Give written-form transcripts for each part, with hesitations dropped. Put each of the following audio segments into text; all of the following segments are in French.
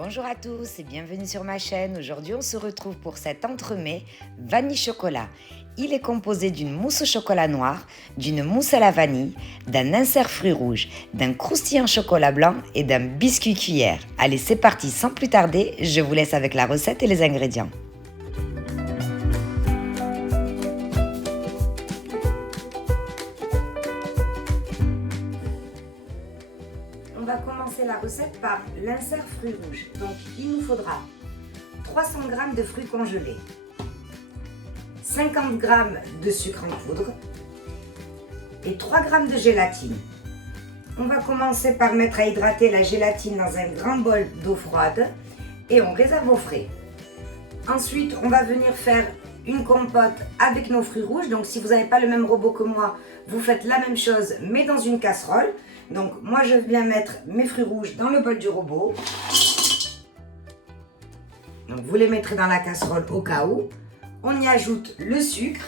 Bonjour à tous et bienvenue sur ma chaîne. Aujourd'hui, on se retrouve pour cet entremets vanille chocolat. Il est composé d'une mousse au chocolat noir, d'une mousse à la vanille, d'un insert fruits rouges, d'un croustillant chocolat blanc et d'un biscuit cuillère. Allez, c'est parti, sans plus tarder, je vous laisse avec la recette et les ingrédients. On va commencer la recette par l'insert fruits rouges. Donc il nous faudra 300 g de fruits congelés, 50 g de sucre en poudre et 3 g de gélatine. On va commencer par mettre à hydrater la gélatine dans un grand bol d'eau froide et on réserve au frais. Ensuite, on va venir faire une compote avec nos fruits rouges. Donc si vous n'avez pas le même robot que moi, vous faites la même chose mais dans une casserole. Donc moi je viens mettre mes fruits rouges dans le bol du robot. Donc vous les mettrez dans la casserole au cas où. On y ajoute le sucre.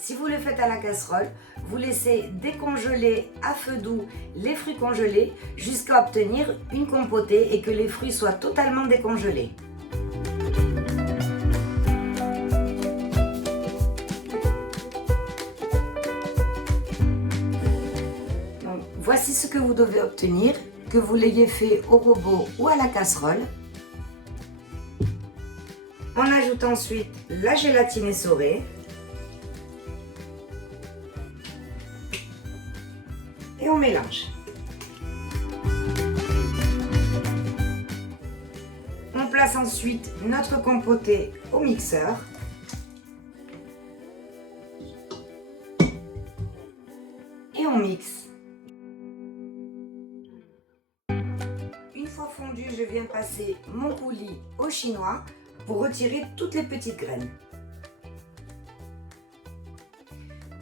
Si vous le faites à la casserole, vous laissez décongeler à feu doux les fruits congelés jusqu'à obtenir une compotée et que les fruits soient totalement décongelés. Voici ce que vous devez obtenir, que vous l'ayez fait au robot ou à la casserole. On ajoute ensuite la gélatine essorée. Et on mélange. On place ensuite notre compotée au mixeur. Et on mixe. Une fois fondu, je viens passer mon coulis au chinois pour retirer toutes les petites graines.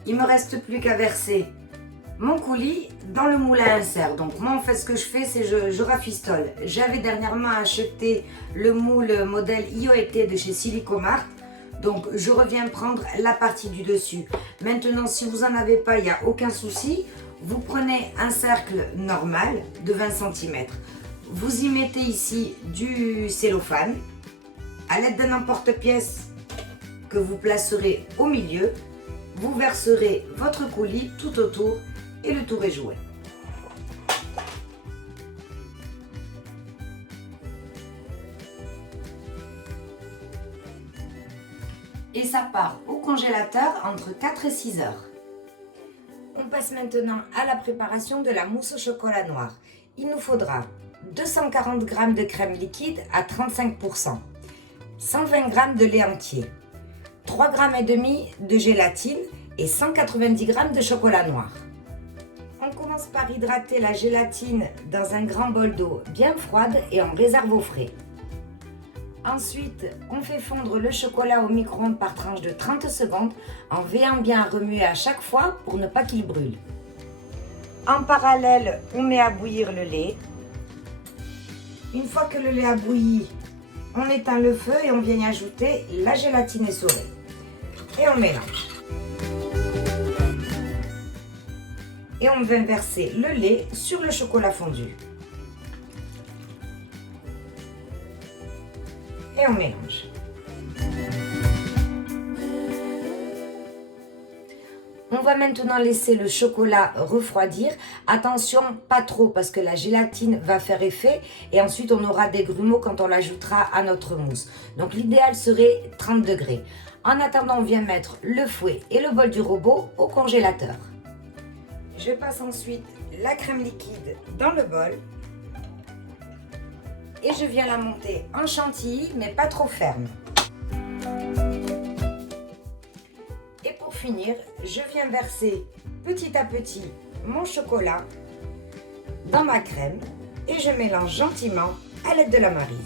Il me reste plus qu'à verser mon coulis dans le moule à insert. Donc moi en fait ce que je fais c'est je rafistole. J'avais dernièrement acheté le moule modèle IOET de chez Silicomart. Donc je reviens prendre la partie du dessus. Maintenant si vous n'en avez pas, il n'y a aucun souci. Vous prenez un cercle normal de 20 cm. Vous y mettez ici du cellophane à l'aide d'un emporte-pièce que vous placerez au milieu. Vous verserez votre coulis tout autour et le tour est joué. Et ça part au congélateur entre 4 et 6 heures. On passe maintenant à la préparation de la mousse au chocolat noir. Il nous faudra 240 g de crème liquide à 35%, 120 g de lait entier, 3,5 g de gélatine et 190 g de chocolat noir. On commence par hydrater la gélatine dans un grand bol d'eau bien froide et on réserve au frais. Ensuite, on fait fondre le chocolat au micro-ondes par tranche de 30 secondes en veillant bien à remuer à chaque fois pour ne pas qu'il brûle. En parallèle, on met à bouillir le lait. Une fois que le lait a bouilli, on éteint le feu et on vient y ajouter la gélatine essorée. Et on mélange. Et on vient verser le lait sur le chocolat fondu. Et on mélange. On va maintenant laisser le chocolat refroidir. Attention, pas trop parce que la gélatine va faire effet et ensuite on aura des grumeaux quand on l'ajoutera à notre mousse. Donc l'idéal serait 30 degrés. En attendant, on vient mettre le fouet et le bol du robot au congélateur. Je passe ensuite la crème liquide dans le bol. Et je viens la monter en chantilly, mais pas trop ferme. Et pour finir, je viens verser petit à petit mon chocolat dans ma crème et je mélange gentiment à l'aide de la maryse.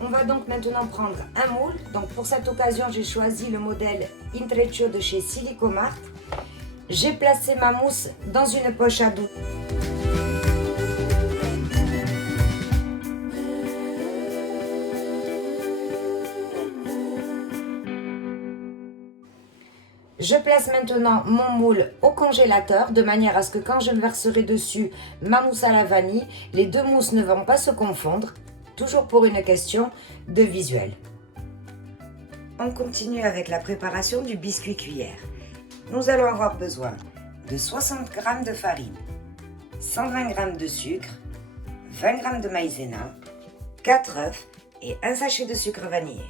On va donc maintenant prendre un moule. Donc pour cette occasion, j'ai choisi le modèle Intreccio de chez Silicomart. J'ai placé ma mousse dans une poche à dos. Je place maintenant mon moule au congélateur de manière à ce que quand je verserai dessus ma mousse à la vanille, les deux mousses ne vont pas se confondre, toujours pour une question de visuel. On continue avec la préparation du biscuit cuillère. Nous allons avoir besoin de 60 g de farine, 120 g de sucre, 20 g de maïzena, 4 œufs et un sachet de sucre vanillé.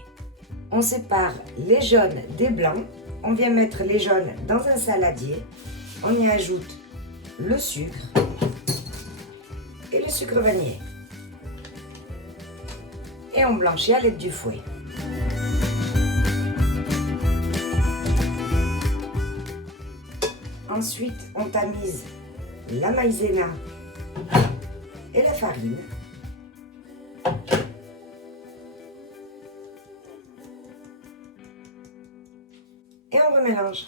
On sépare les jaunes des blancs. On vient mettre les jaunes dans un saladier. On y ajoute le sucre et le sucre vanillé. Et on blanchit à l'aide du fouet. Ensuite, on tamise la maïzena et la farine. Et on remélange.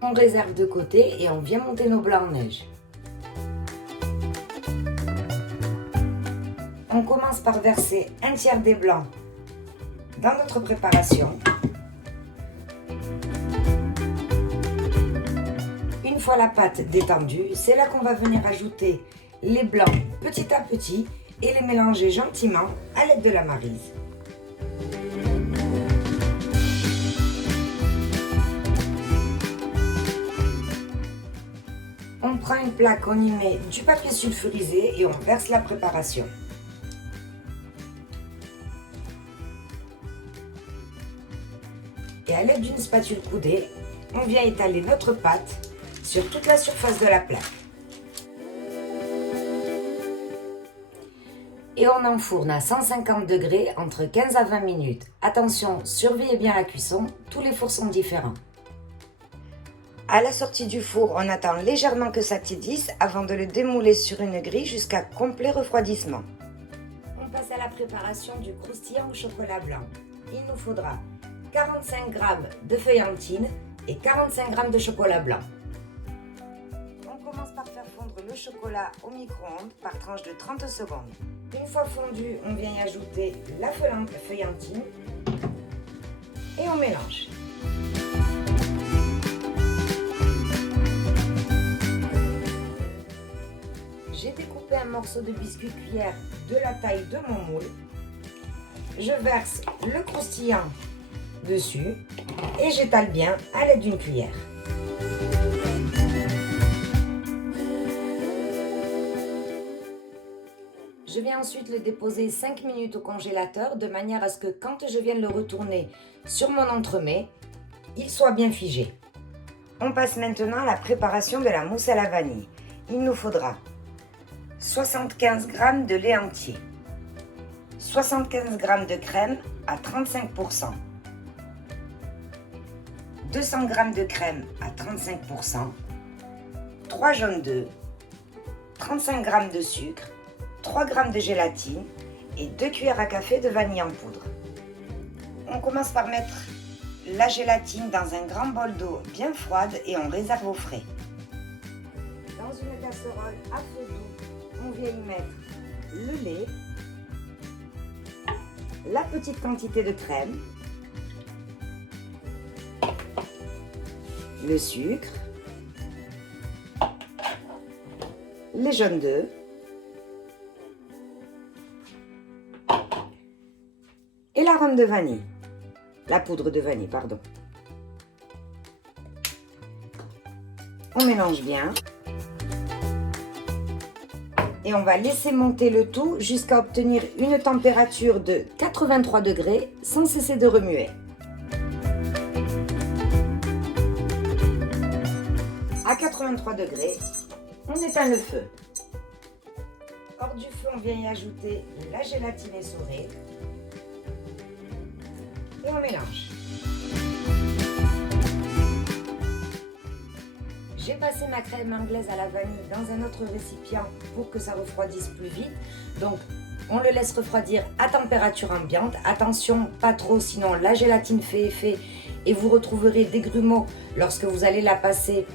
On réserve de côté et on vient monter nos blancs en neige. On commence par verser un tiers des blancs dans notre préparation. Une fois la pâte détendue, c'est là qu'on va venir ajouter les blancs petit à petit et les mélanger gentiment à l'aide de la maryse. On prend une plaque, on y met du papier sulfurisé et on verse la préparation. Et à l'aide d'une spatule coudée, on vient étaler notre pâte sur toute la surface de la plaque. Et on enfourne à 150 degrés entre 15 à 20 minutes. Attention, surveillez bien la cuisson, tous les fours sont différents. À la sortie du four, on attend légèrement que ça tiédisse avant de le démouler sur une grille jusqu'à complet refroidissement. On passe à la préparation du croustillant au chocolat blanc. Il nous faudra 45 g de feuillantine et 45 g de chocolat blanc. On commence par faire fondre le chocolat au micro-ondes par tranche de 30 secondes. Une fois fondu, on vient y ajouter la feuillantine et on mélange. J'ai découpé un morceau de biscuit cuillère de la taille de mon moule. Je verse le croustillant dessus et j'étale bien à l'aide d'une cuillère. Je viens ensuite le déposer 5 minutes au congélateur de manière à ce que quand je vienne le retourner sur mon entremets, il soit bien figé. On passe maintenant à la préparation de la mousse à la vanille. Il nous faudra 75 g de lait entier, 75 g de crème à 35%, 200 g de crème à 35%, 3 jaunes d'œufs, 35 g de sucre, 3 g de gélatine et 2 cuillères à café de vanille en poudre. On commence par mettre la gélatine dans un grand bol d'eau bien froide et on réserve au frais. Dans une casserole à feu doux, on vient y mettre le lait, la petite quantité de crème, le sucre, les jaunes d'œufs, et l'arôme de vanille, la poudre de vanille, pardon. On mélange bien. Et on va laisser monter le tout jusqu'à obtenir une température de 83 degrés sans cesser de remuer. À 83 degrés, on éteint le feu. Hors du feu, on vient y ajouter la gélatine essorée. Et on mélange. J'ai passé ma crème anglaise à la vanille dans un autre récipient pour que ça refroidisse plus vite. Donc, on le laisse refroidir à température ambiante. Attention, pas trop, sinon la gélatine fait effet et vous retrouverez des grumeaux lorsque vous allez la passer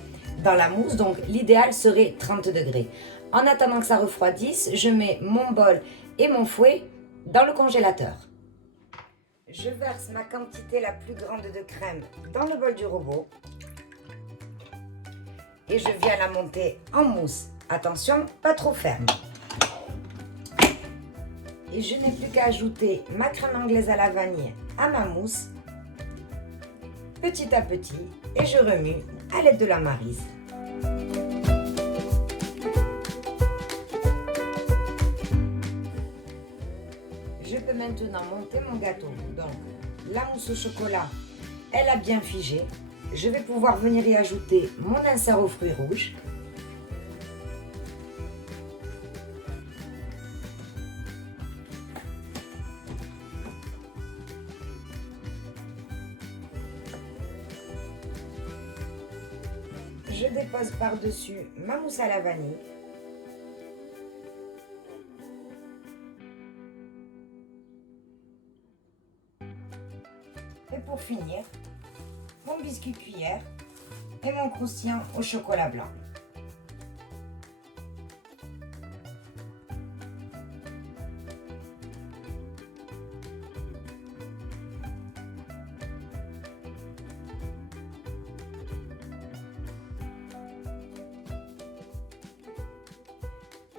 dans la mousse. Donc, l'idéal serait 30 degrés. En attendant que ça refroidisse, je mets mon bol et mon fouet dans le congélateur. Je verse ma quantité la plus grande de crème dans le bol du robot et je viens la monter en mousse. Attention, pas trop ferme. Et je n'ai plus qu'à ajouter ma crème anglaise à la vanille à ma mousse, petit à petit, et je remue à l'aide de la maryse. Je peux maintenant monter mon gâteau. Donc, la mousse au chocolat, elle a bien figé. Je vais pouvoir venir y ajouter mon insert aux fruits rouges. Je dépose par-dessus ma mousse à la vanille. Et pour finir, mon biscuit cuillère et mon croustillant au chocolat blanc.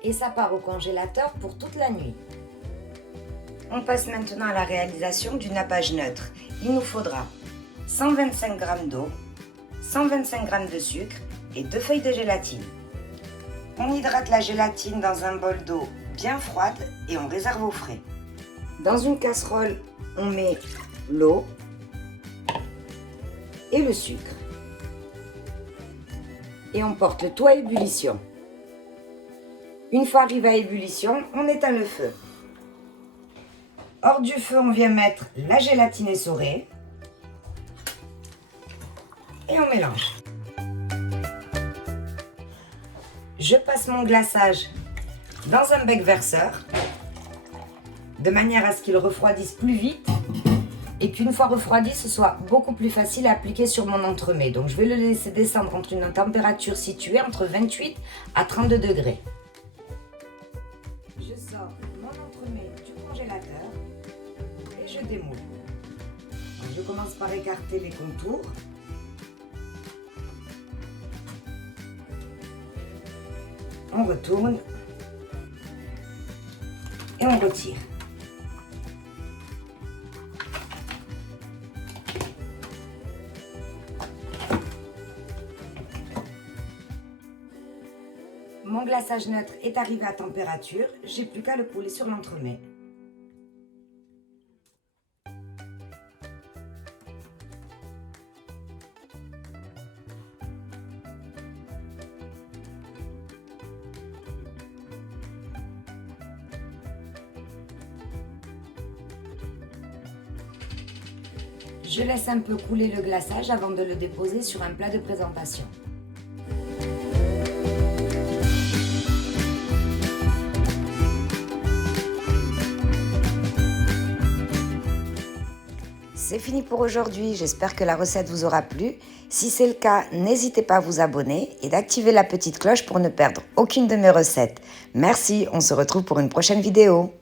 Et ça part au congélateur pour toute la nuit. On passe maintenant à la réalisation du nappage neutre. Il nous faudra 125 g d'eau, 125 g de sucre et 2 feuilles de gélatine. On hydrate la gélatine dans un bol d'eau bien froide et on réserve au frais. Dans une casserole, on met l'eau et le sucre. Et on porte le tout à ébullition. Une fois arrivé à ébullition, on éteint le feu. Hors du feu, on vient mettre la gélatine essorée et on mélange. Je passe mon glaçage dans un bec verseur de manière à ce qu'il refroidisse plus vite et qu'une fois refroidi, ce soit beaucoup plus facile à appliquer sur mon entremets. Donc je vais le laisser descendre entre une température située entre 28 à 32 degrés. Je sors mon entremets du congélateur et je démoule. Donc, je commence par écarter les contours. On retourne et on retire. Mon glaçage neutre est arrivé à température, j'ai plus qu'à le couler sur l'entremet. Je laisse un peu couler le glaçage avant de le déposer sur un plat de présentation. C'est fini pour aujourd'hui, j'espère que la recette vous aura plu. Si c'est le cas, n'hésitez pas à vous abonner et d'activer la petite cloche pour ne perdre aucune de mes recettes. Merci, on se retrouve pour une prochaine vidéo.